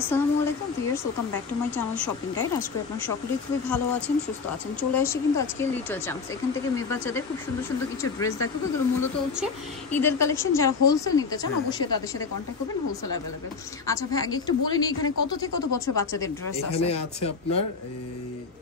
আসসালামু আলাইকুম viewers, welcome back to my channel shopping guide. আজকে আপনারা সকলেই খুবই ভালো আছেন, সুস্থ আছেন। চলে আসি কিন্তু আজকে লিটল জাম্পস। এখান থেকে মেয়ে বাচ্চাদের খুব সুন্দর সুন্দর কিছু ড্রেস দেখাবো। এগুলো মূলত হচ্ছে ঈদের কালেকশন। যারা হোলসেল নিতে চান অবশ্যই তাদের সাথে কন্ট্যাক্ট করবেন, হোলসেল অ্যাভেলেবেল। আচ্ছা ভাই, আগে একটু বলে নিই এখানে কত থেকে কত বছর বাচ্চাদের ড্রেস আছে? এখানে আছে আপনার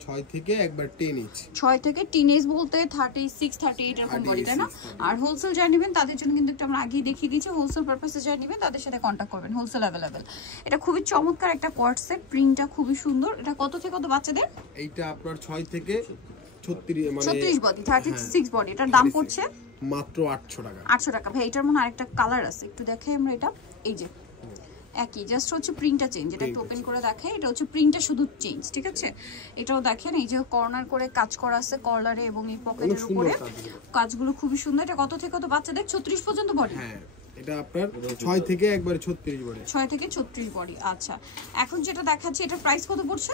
6 থেকে একবার 10 ইঞ্চ। 6 থেকে টিনেজ বলতে 36 38 এরকম বডি, তাই না? আর হোলসেল যারা নেবেন তাদের জন্য কিন্তু একটু আমরা আগেই দেখিয়ে দিয়েছি, হোলসেল পারপাসে যারা নেবেন তাদের সাথে কন্ট্যাক্ট করবেন, হোলসেল অ্যাভেলেবেল। এটা খুবই চমৎকার একটা কোয়ার্ড সেট, প্রিন্টটা খুবই সুন্দর। এটা কত থেকে কত বাচ্চাদের? এইটা আপনার 6 থেকে 36 মানে 36 বডি, 36 বডি। এটার দাম পড়ছে মাত্র 800 টাকা। 800 টাকা। ভাই এটার মনে আরেকটা কালার আছে, একটু দেখাই আমরা। এটা এই যে একই, জাস্ট হচ্ছে প্রিন্টটা চেঞ্জ। এটা একটু ওপেন করে দেখাই। এটা হচ্ছে প্রিন্টটা শুধু চেঞ্জ, ঠিক আছে? এটাও দেখেন, এই যে কর্নার করে কাজ করা আছে কলারে এবং এই পকেটের উপরে কাজগুলো খুবই সুন্দর। এটা কত থেকে কত বাচ্চাদের? 36 পর্যন্ত বডি। হ্যাঁ, এটা আপনার 6 থেকে একবারে 36 বডি। 6 থেকে 36 বডি। আচ্ছা, এখন যেটা দেখাচ্ছি এটার প্রাইস কত পড়ছে?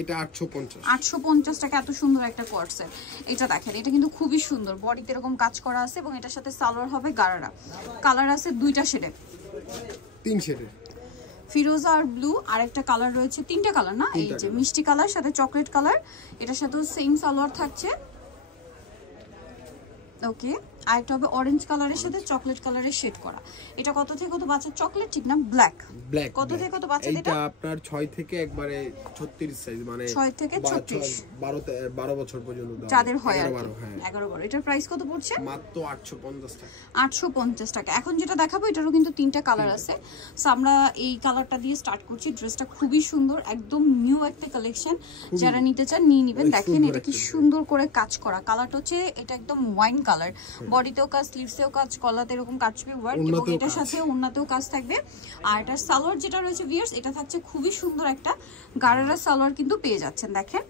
এটা 850। 850 টাকা। এত সুন্দর একটা কোয়ার্ড সেট। এটা দেখেন, এটা কিন্তু খুবই সুন্দর, বডিতে এরকম কাজ করা আছে এবং এটার সাথে সালোয়ার হবে গারারা। কালার আছে দুইটা শেডে, 3 শেডের, ফিরোজা আর ব্লু। আর একটা কালার রয়েছে, তিনটা কালার না? এই যে মিষ্টি কালার সাথে চকলেট কালার। এটার সাথেও সেম সালোয়ার থাকছে। ওকে, আরেকটা হবে অরেঞ্জ কালারের সাথে চকলেট কালারের শেড করা। এটা কত থেকে কত বাচ্চা? চকলেট ঠিক না, ব্ল্যাক। কত থেকে কত বাচ্চা? এটা আপনার 6 থেকে একবারে 36 সাইজ, মানে 6 থেকে 36 12 বছর পর্যন্ত যাদের হয় আর 11 12। এটার প্রাইস কত পড়ছে? মাত্র 850 টাকা। 850 টাকা। এখন যেটা দেখাবো এটারও কিন্তু তিনটা কালার আছে। সো আমরা এই কালারটা দিয়ে স্টার্ট করছি। ড্রেসটা খুবই সুন্দর, একদম নিউ একটা কালেকশন। যারা নিতে চান নিয়ে নেবেন। দেখেন এটা কি সুন্দর করে কাজ করা। কালারটা হচ্ছে এটা একদম ওয়াইন কালার। বডিতেও কাজ, স্লিভসেও কাজ, কলাতে এরকম কাটছবি ওয়ার্ক এবং এটার সাথে ওন্নাতেও কাজ থাকবে। আর এটার সালোয়ার যেটা রয়েছে ভিউয়ার্স, এটা থাকছে খুবই সুন্দর একটা গারারা সালোয়ার কিন্তু পেয়ে যাচ্ছেন। দেখেন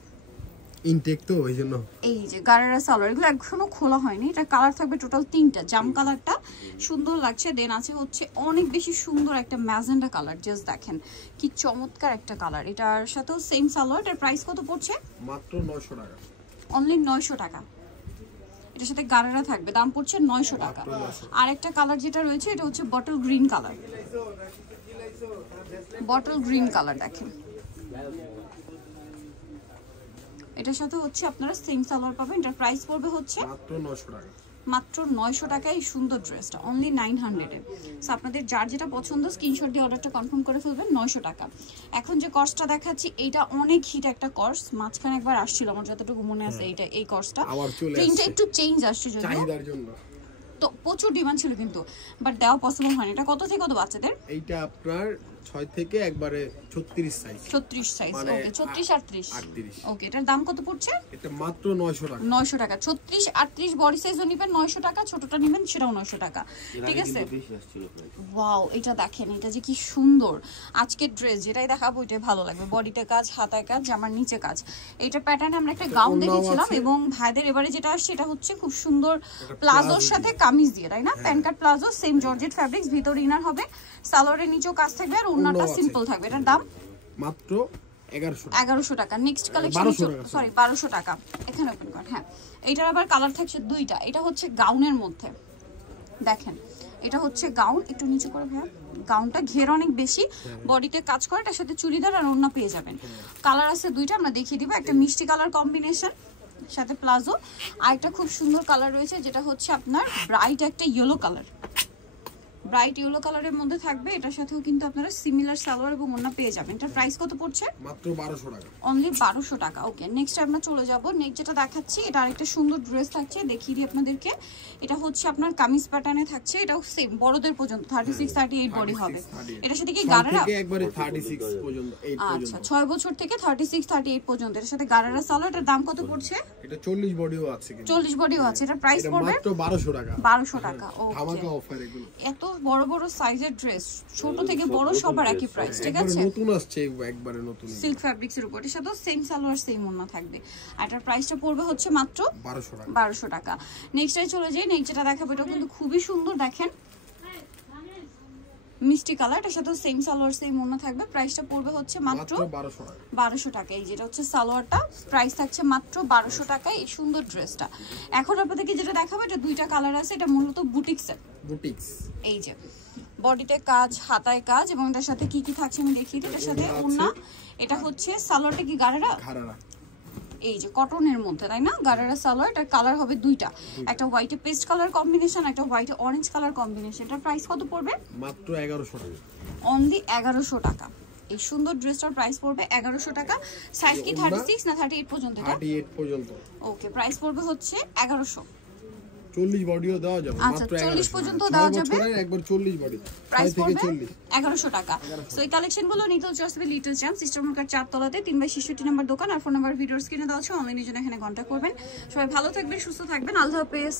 ইনটেক তো ওই জন্য এই যে গারারা সালোয়ার, এগুলো এখনো খোলা হয়নি। এটা কালার থাকবে টোটাল তিনটা। জাম কালারটা সুন্দর লাগছে, দেন আছে হচ্ছে অনেক বেশি সুন্দর একটা ম্যাজেন্ডা কালার। জাস্ট দেখেন কি চমৎকার একটা কালার। এটার সাথেও সেম সালোয়ার। এটার প্রাইস কত পড়ছে? মাত্র 900 টাকা। অনলি 900 টাকা। এটার সাথে গারারা থাকবে, দাম পড়ছে 900 টাকা। আর একটা কালার যেটা রয়েছে এটা হচ্ছে bottle green colour. Bottle green colour দেখেন, এটার সাথে হচ্ছে আপনারা সেম সালোয়ার পাবেন। এটার প্রাইস পড়বে হচ্ছে মাত্র 900 টাকা। মাত্র 900 টাকায় এই সুন্দর ড্রেসটা, অনলি 900 এ। সো আপনাদের যার যেটা পছন্দ স্ক্রিনশট দিয়ে অর্ডারটা কনফার্ম করে ফেলবেন। 900 টাকা। এখন যে কর্সটা দেখাচ্ছি এইটা অনেক হিট একটা কর্স, মাঝখানে একবার আসছিল আমার যতটুকু মনে আছে। এইটা এই কর্সটা প্রিন্টটা একটু চেঞ্জ আসছে চাহিদার জন্য, তো প্রচুর ডিমান্ড ছিল কিন্তু বাট দেওয়া পসিবল হয়নি। এটা কত থেকে কত বাচ্চাদের? এইটা আপনার 6 থেকে একবারে 36 সাইজ। 36 সাইজ, ওকে। 36 38। ওকে, এটার দাম কত পড়ছে? এটা মাত্র 900 টাকা। 900 টাকা। 36 38 বডি সাইজও নেবেন 900 টাকা, ছোটটা নেবেন সেটাও 900 টাকা, ঠিক আছে? ওয়াও, এটা দেখেন, এটা যে কি সুন্দর। আজকের ড্রেস যেটাই দেখাবো এটাই ভালো লাগবে। বডিতে কাজ, হাতায় কাজ, জামার নিচে কাজ। এইটা প্যাটার্নে আমরা একটা গাউন দেখেছিলাম এবং ভাইদের এবারে যেটা আসছে এটা হচ্ছে খুব সুন্দর প্লাজোর সাথে কামিজ দিয়ে, তাই না? প্যান্ট কাট প্লাজো, সেম জর্জেট ফ্যাব্রিক্স, ভিতর ইনার হবে, সালোয়ারের নিচেও কাজ থাকবে আর ওন্নাটা সিম্পল থাকবে। এটার দাম মাত্র 1100 টাকা। নেক্সট কালেকশন, সরি 1200 টাকা। এখানে ওপেন কর। হ্যাঁ, এইটার আবার কালার থাকছে দুইটা। এটা হচ্ছে গাউনের মধ্যে, দেখেন এটা হচ্ছে গাউন। একটু নিচে করে ভাইয়া, গাউনটা ঘের অনেক বেশি, বডিতে কাজ করে, এটার সাথে চুড়িদার আর ওড়না পেয়ে যাবেন। কালার আছে দুইটা, আমরা দেখিয়ে দিব। একটা মিষ্টি কালার কম্বিনেশন সাথে প্লাজো, আর একটা খুব সুন্দর কালার রয়েছে যেটা হচ্ছে আপনার ব্রাইট একটা ইয়েলো কালার। ব্রাইট ইয়েলো কালারের মধ্যে থাকবে। এটার সাথেও কিন্তু আপনারা সিমিলার সালোয়ার এবং ওড়না পেয়ে যাবেন। এটার প্রাইস কত পড়ছে? মাত্র 1200 টাকা। অনলি 1200 টাকা। ওকে, নেক্সট আমরা চলে যাব। নেক্সট যেটা দেখাচ্ছি এটা আরেকটা সুন্দর ড্রেস থাকছে, দেখিয়ে দিই আপনাদেরকে। এটা হচ্ছে আপনার কামিজ প্যাটার্নে থাকছে। এটাও সেম বড়দের পর্যন্ত 36 38 বডি হবে। এটার সাথে কি গারারা একবারে 36 পর্যন্ত, 8 পর্যন্ত। আচ্ছা, 6 বছর থেকে 36 38 পর্যন্ত। এর সাথে গারারা সালোয়ার। এটার দাম কত পড়ছে? এটা 40 বডিও আছে কিন্তু। 40 বডিও আছে। এটার প্রাইস পড়বে মাত্র 1200 টাকা। 1200 টাকা। ওকে, ধামাকা অফার এগুলো। এত বড় বড় সাইজের ড্রেস, ছোট থেকে বড় সবার একই প্রাইস, ঠিক আছে? নতুন আসছে, একবারে নতুন সিল্ক ফ্যাব্রিক্স এর উপর। এর সাথে সেম সালোয়ার সেম ওড়না থাকবে। আর এটার প্রাইসটা পড়বে হচ্ছে মাত্র 1200 টাকা। 1200 টাকা। নেক্সটে চলে যাই। নেক্সট যেটা দেখাবো এটা কিন্তু খুবই সুন্দর, দেখেন মিষ্টি কালার। এটার সাথে সেম সালোয়ার সেম ওড়না থাকবে। প্রাইসটা পড়বে হচ্ছে মাত্র 1200 টাকা। এই যেটা হচ্ছে সালোয়ারটা, প্রাইস থাকছে মাত্র 1200 টাকায় এই সুন্দর ড্রেসটা। এখন আপনাদেরকে যেটা দেখাবো এটা দুইটা কালার আছে। এটা মূলত বুটিক্স, বুটিক্স এই যে বডিতে কাজ, হাতায় কাজ, এবং এটার সাথে কি কি থাকছে আমি দেখিয়ে দিই। এটার সাথে ওড়না, এটা হচ্ছে সালোয়ারটা কি গাড়ারা, এই যে কটনের মধ্যে, তাই না? গাড়ারা সালোয়ার। এটার কালার হবে দুইটা, একটা হোয়াইটে পেস্ট কালার কম্বিনেশন, একটা হোয়াইটে অরেঞ্জ কালার কম্বিনেশন। এটার প্রাইস কত পড়বে? মাত্র 1100 টাকা, অনলি 1100 টাকা। এই সুন্দর ড্রেসটার প্রাইস পড়বে 1100 টাকা। সাইজ কি 36 না 38 পর্যন্ত? 38 পর্যন্ত। ওকে, প্রাইস পড়বে হচ্ছে 1100। 40 বডিও দেওয়া যাবে, আচ্ছা, 40 পর্যন্ত দেওয়া যাবে, একবার 40 বডি প্রাইস পড়বে 1100 টাকা। সো এই কালেকশনগুলো নিতে হচ্ছে আসবে লিটল চ্যাম্প, সিস্টার মার্কেট 4 তলাতে 3/66 নম্বর দোকান। আর ফোন নাম্বার ভিডিওর স্ক্রিনে দেওয়া আছে, অনলাইনে জন্য এখানে কন্ট্যাক্ট করবেন। সবাই ভালো থাকবেন, সুস্থ থাকবেন, আল্লাহ হাফেজ।